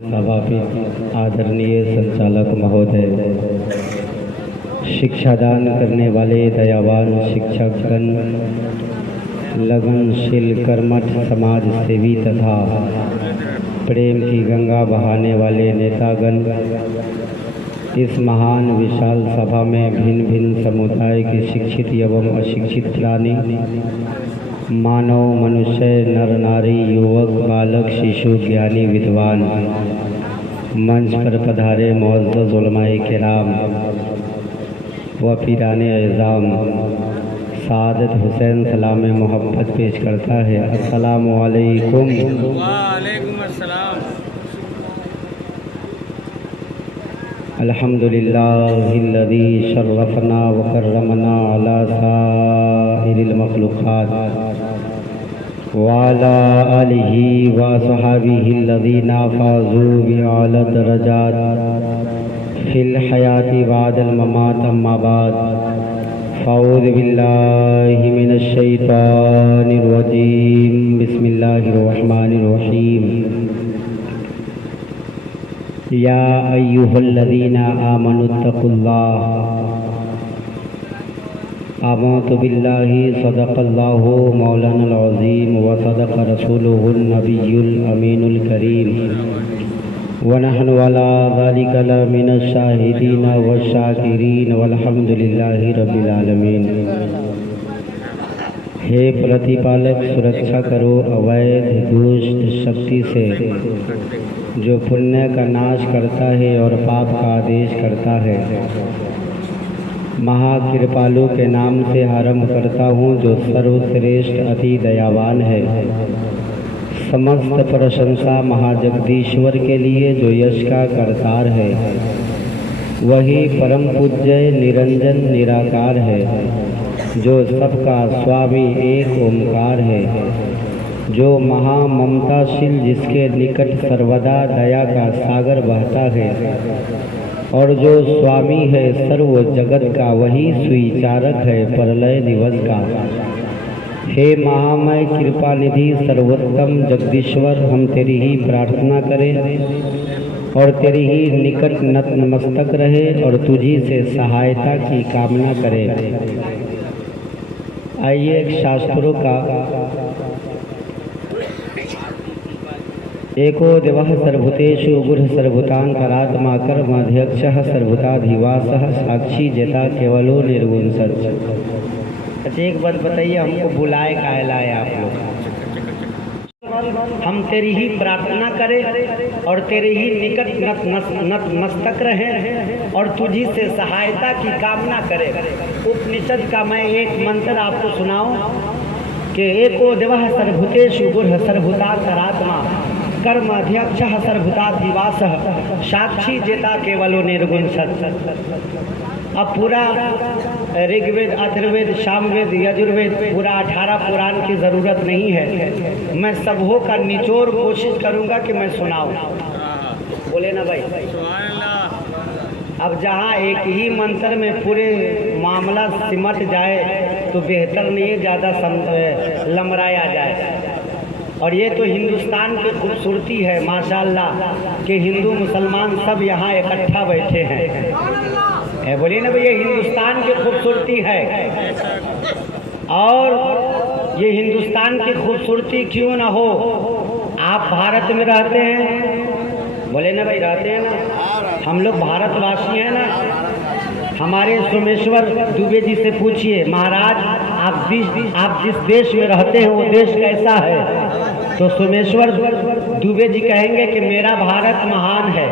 सभापति आदरणीय संचालक महोदय, शिक्षादान करने वाले दयावान शिक्षकगण, लगनशील कर्मठ समाज सेवी तथा प्रेम की गंगा बहाने वाले नेतागण, इस महान विशाल सभा में भिन्न भिन्न समुदाय के शिक्षित एवं अशिक्षित प्राणी, मानव मनुष्य, नर नारी, युवक, बालक, शिशु, ज्ञानी, विद्वान, मंच पर पधारे मुअज़्ज़ज़ उलमाए किराम व पीराने एज़ाम, सादत हुसैन सलाम मोहब्बत पेश करता है। अस्सलामु अलैकुम। वालेकुम अस्सलाम। अल्हम्दुलिल्लाहिल्लज़ी शर्रफ़ना व करमना अला साइरिल मखलूक़ात व अला आलिहि व सहाबिहिल्लज़ीना फ़ाज़ू बिअला दरजात फ़िल हयाति बअदल ममात, अम्मा बाद, फ़अऊज़ु बिल्लाहि मिनश शैतानिर रजीम, बिस्मिल्लाहिर रहमानिर रहीम। या अय्युहल्लज़ीना आमनुत्तक़ुल्लाह आमनतु बिल्लाहि सदक़ल्लाहु मौलानल अज़ीम व सदक़ रसूलुहुन नबियुल अमीनुल करीम व नहनु अला ज़ालिका लमिनश शाहिदीन व शाकिरीन वल्हम्दुलिल्लाहि रब्बिल आलमीन। हे प्रतिपालक, सुरक्षा करो अवैध दुष्ट शक्ति से जो पुण्य का नाश करता है और पाप का आदेश करता है। महाकृपालु के नाम से आरंभ करता हूँ जो सर्वश्रेष्ठ अति दयावान है। समस्त प्रशंसा महाजगदीश्वर के लिए जो यश का करतार है। वही परम पूज्य निरंजन निराकार है, जो सबका स्वामी एक ओंकार है, जो महाममताशील, जिसके निकट सर्वदा दया का सागर बहता है, और जो स्वामी है सर्व जगत का, वही सुविचारक है प्रलय दिवस का। हे महामय कृपा निधि सर्वोत्तम जगदीश्वर, हम तेरी ही प्रार्थना करें और तेरी ही निकट नतमस्तक रहे और तुझी से सहायता की कामना करें। आइए एक शास्त्रों का एको देवः सर्वभूतेषु गुरुः सर्वभूतान्तरात्मा कर्माध्यक्षः सर्वभूताधिवासः साक्षी जेता केवलो निर्गुण सच। अच्छा एक बात बताइए, हमको बुलाए काहे लाए आप लोग? हम तेरी ही प्रार्थना करें और तेरे ही निकट नतमस्तक रहें और तुझी से सहायता की कामना करें। उपनिषद का मैं एक मंत्र आपको सुनाऊं कि एको देवः सर्वभूतेषु गुरुः सर्वभूतान्तरात्मा कर्म अध्यक्ष सर्वभूताधिवासः साक्षी जेता केवलो निर्गुण सच। अब पूरा ऋग्वेद, अथर्ववेद, सामवेद, यजुर्वेद, पूरा 18 पुराण की ज़रूरत नहीं है। मैं सबों का निचोड़ कोशिश करूंगा कि मैं सुनाऊं। बोले ना भाई? अब जहां एक ही मंत्र में पूरे मामला सिमट जाए तो बेहतर नहीं है, ज़्यादा लमराया जाए। और ये तो हिंदुस्तान की खूबसूरती है माशाअल्लाह कि हिंदू मुसलमान सब यहाँ इकट्ठा बैठे हैं। बोलिए ना भैया, हिंदुस्तान की खूबसूरती है। और ये हिंदुस्तान की खूबसूरती क्यों ना हो? आप भारत में रहते हैं, बोले ना भाई, रहते हैं ना? हम लोग भारतवासी हैं ना। हमारे सोमेश्वर दुबे जी से पूछिए, महाराज आप जिस देश में रहते हैं वो देश कैसा है? तो सोमेश्वर दुबे जी कहेंगे कि मेरा भारत महान है।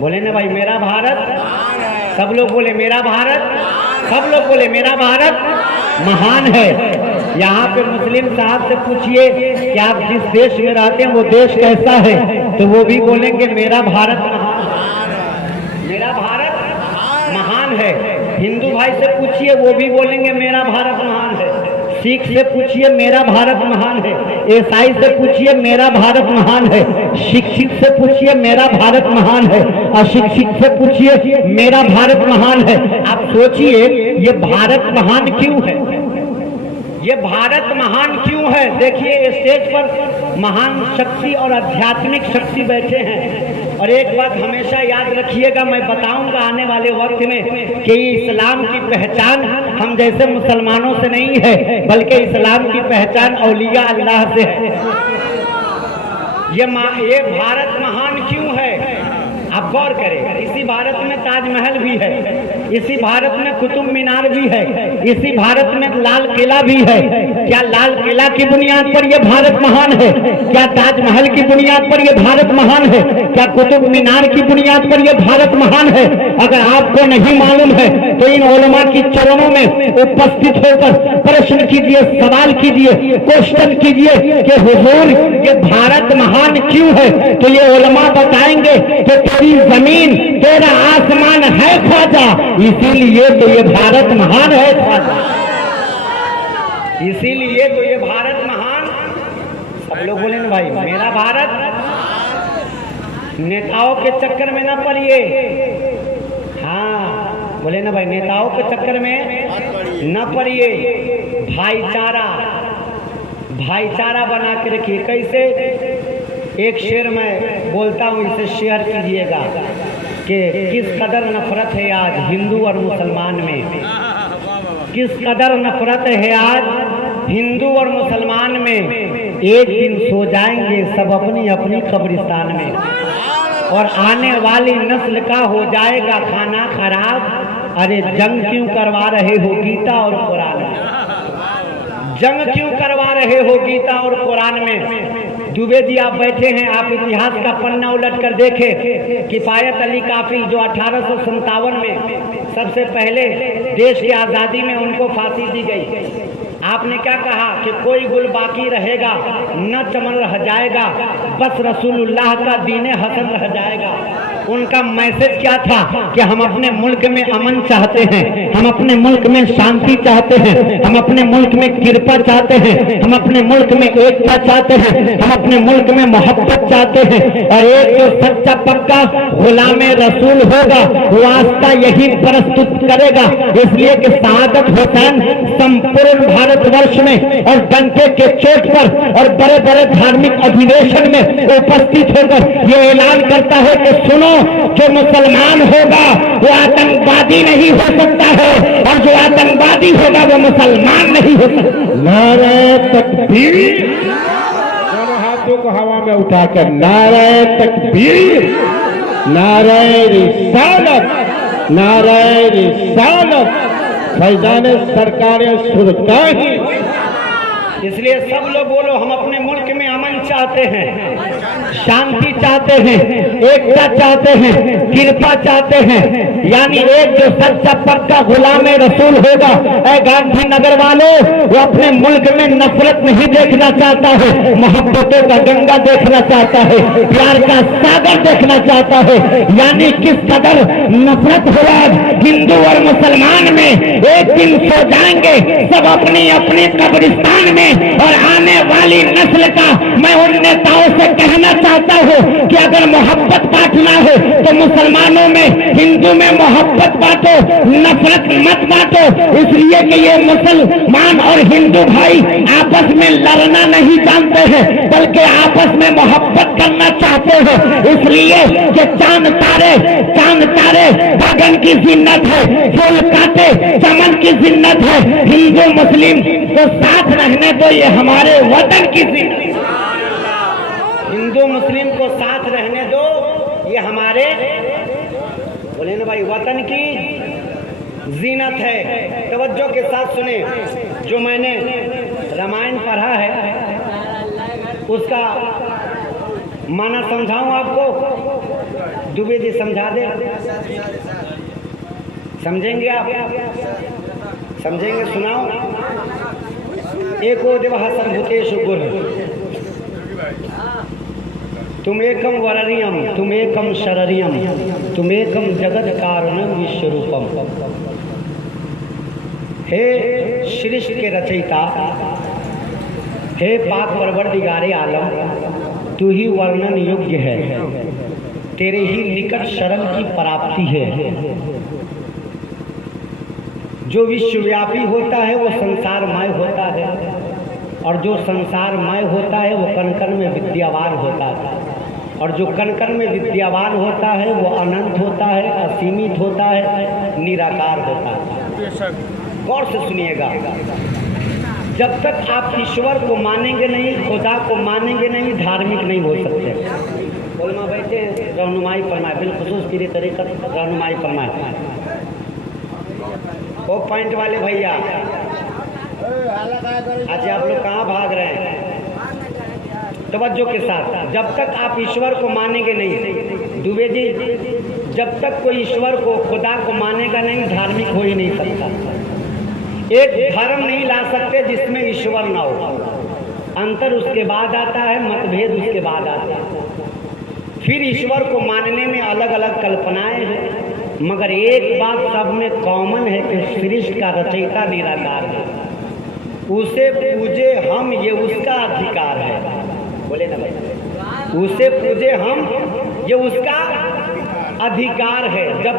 बोले ना भाई, मेरा भारत? सब लोग बोले मेरा भारत, सब लोग बोले मेरा भारत महान है। यहाँ पे मुस्लिम साहब से पूछिए कि आप जिस देश में रहते हैं वो देश कैसा है, तो वो भी बोलेंगे मेरा भारत महान है, मेरा भारत महान है। हिंदू भाई से पूछिए, वो भी बोलेंगे मेरा भारत महान है। सिख से पूछिए, मेरा भारत महान है। ईसाई से पूछिए, मेरा भारत महान है। शिक्षित से पूछिए, मेरा भारत महान है। अशिक्षित से पूछिए, मेरा भारत महान है। आप सोचिए ये भारत महान क्यों है? ये भारत महान क्यों है? देखिए स्टेज पर महान शक्ति और आध्यात्मिक शक्ति बैठे हैं। और एक बात हमेशा याद रखिएगा, मैं बताऊंगा आने वाले वक्त में कि इस्लाम की पहचान हम जैसे मुसलमानों से नहीं है, बल्कि इस्लाम की पहचान औलिया अल्लाह से है। ये भारत महान क्यों है? आप गौर करें, इसी भारत में ताजमहल भी है, इसी भारत में कुतुब मीनार भी है, इसी भारत में लाल किला भी है। क्या लाल किला की बुनियाद पर यह भारत महान है? क्या ताजमहल की बुनियाद पर यह भारत महान है? क्या कुतुब मीनार की बुनियाद पर यह भारत महान है? अगर आपको नहीं मालूम है तो इन उलमा की चरणों में उपस्थित होकर प्रश्न कीजिए, सवाल कीजिए, क्वेश्चन कीजिए कि हुजूर ये भारत महान क्यों है? तो ये उलमा बताएंगे कि तेरी जमीन तेरा आसमान है ख्वाजा, इसीलिए तो ये भारत महान है ख्वाजा, इसीलिए तो ये भारत महान। सब लोग बोले ना भाई मेरा भारत। नेताओं के चक्कर में ना पड़िए। हाँ बोले ना भाई, नेताओं के चक्कर में न पड़िए। भाईचारा बना के रखिए। कैसे? एक शेर मैं बोलता हूँ, इसे शेयर कीजिएगा कि किस कदर नफरत है आज हिंदू और मुसलमान में। किस कदर नफरत है आज हिंदू और मुसलमान में। एक दिन सो जाएंगे सब अपनी अपनी कब्रिस्तान में, और आने वाली नस्ल का हो जाएगा खाना खराब। अरे जंग क्यों करवा रहे हो गीता और कुरान में? जंग क्यों करवा रहे हो गीता और कुरान में? दुबे जी आप बैठे हैं, आप इतिहास का पन्ना उलट कर देखें। किफायत अली काफी जो 1857 में सबसे पहले देश की आज़ादी में उनको फांसी दी गई, आपने क्या कहा कि कोई गुल बाकी रहेगा न चमन रह जाएगा, बस रसूलुल्लाह का दीने हसन रह जाएगा। उनका मैसेज क्या था कि हम अपने मुल्क में अमन चाहते हैं, हम अपने मुल्क में शांति चाहते हैं, हम अपने मुल्क में कृपा चाहते हैं, हम अपने मुल्क में एकता चाहते हैं, हम अपने मुल्क में मोहब्बत चाहते हैं। और एक जो सच्चा पक्का गुलामे रसूल होगा वास्ता यही प्रस्तुत करेगा। इसलिए कि शहादत हुसैन संपूर्ण भारतवर्ष में और डंके के चोट पर और बड़े बड़े धार्मिक अधिवेशन में उपस्थित होकर ये ऐलान करता है कि सुनो, जो मुसलमान होगा वो आतंकवादी नहीं हो सकता है, और जो आतंकवादी होगा वो मुसलमान नहीं हो सकता। नारे तकबीर, दोनों हाथों को हवा में उठाकर नारे तकबीर, नारे रिसालत, नारे रिसालत, फैजान सरकार सुरताही। इसलिए सब लोग बोलो, हम अपने मुल्क में अमन चाहते हैं, शांति चाहते हैं, एकता चाहते हैं, कृपा चाहते हैं। यानी एक जो सच्चा पक्का गुलाम रसूल होगा, ऐ गांधीनगर वालों, वो अपने मुल्क में नफरत नहीं देखना चाहता है, मोहब्बतों का गंगा देखना चाहता है, प्यार का सागर देखना चाहता है। यानी किस कदर नफरत हुआ हिंदू और मुसलमान में। एक दिन सो जाएंगे सब अपनी अपनी कब्रिस्तान में, और आने वाली नस्ल का मैं उन नेताओं से कहना चाहता हूं कि अगर मोहब्बत बांटना है तो मुसलमानों में, हिंदू में मोहब्बत बांटो, नफरत मत बांटो। इसलिए कि ये मुसलमान और हिंदू भाई आपस में लड़ना नहीं जानते हैं, बल्कि आपस में मोहब्बत करना चाहते हैं। इसलिए कि चांद तारे गगन की जिन्नत है, फूल काटे चमन की जिन्नत है। हिंदू मुस्लिम को साथ रहने तो ये हमारे वतन की जिन्नत। हिंदू मुस्लिम को साथ रहने दो, ये हमारे, बोले ना भाई, वतन की जीनत है। तवज्जो के साथ सुने, जो मैंने रामायण पढ़ा है उसका माना समझाऊं आपको? दुबे जी समझा दे। समझेंगे आप? समझेंगे? सुनाओ। एको देवः सर्वभूतेषु गुरुः, तुमेकं वरनियं, तुमेकं शरण्यं, तुमेकं जगत कारणं विश्वरूपम। हे सृष्टि के रचयिता, हे पाक परवरदिगारे आलम, तू ही वर्णन योग्य है, तेरे ही निकट शरण की प्राप्ति है। जो विश्वव्यापी होता है वो संसारमय होता है, और जो संसारमय होता है वो कण कण में विद्यावान होता है, और जो कण कण में विद्यावान होता है वो अनंत होता है, असीमित होता है, निराकार होता है। बेशक। गौर से सुनिएगा, जब तक आप ईश्वर को मानेंगे नहीं, खुदा को मानेंगे नहीं, धार्मिक नहीं हो सकते। बोलमा बैठे रहनुमाई फरमाए, बिलखुसूस तेरे तरीक़े रहनुमाई फरमाए। वो पॉइंट वाले भैया, अच्छा आप लोग कहाँ भाग रहे हैं? तवज्जो के साथ, जब तक आप ईश्वर को मानेंगे नहीं, दुबे जी, जब तक कोई ईश्वर को, खुदा को मानेगा नहीं, धार्मिक हो ही नहीं सकता। एक धर्म नहीं ला सकते जिसमें ईश्वर ना हो। अंतर उसके बाद आता है, मतभेद उसके बाद आता है। फिर ईश्वर को मानने में अलग अलग कल्पनाएं हैं, मगर एक बात सब में कॉमन है कि सृष्टि का रचयिता निराकार है। उसे पूजे हम, ये उसका अधिकार है। बोले ना भाई, उसे पूजे हम, ये उसका अधिकार है। जब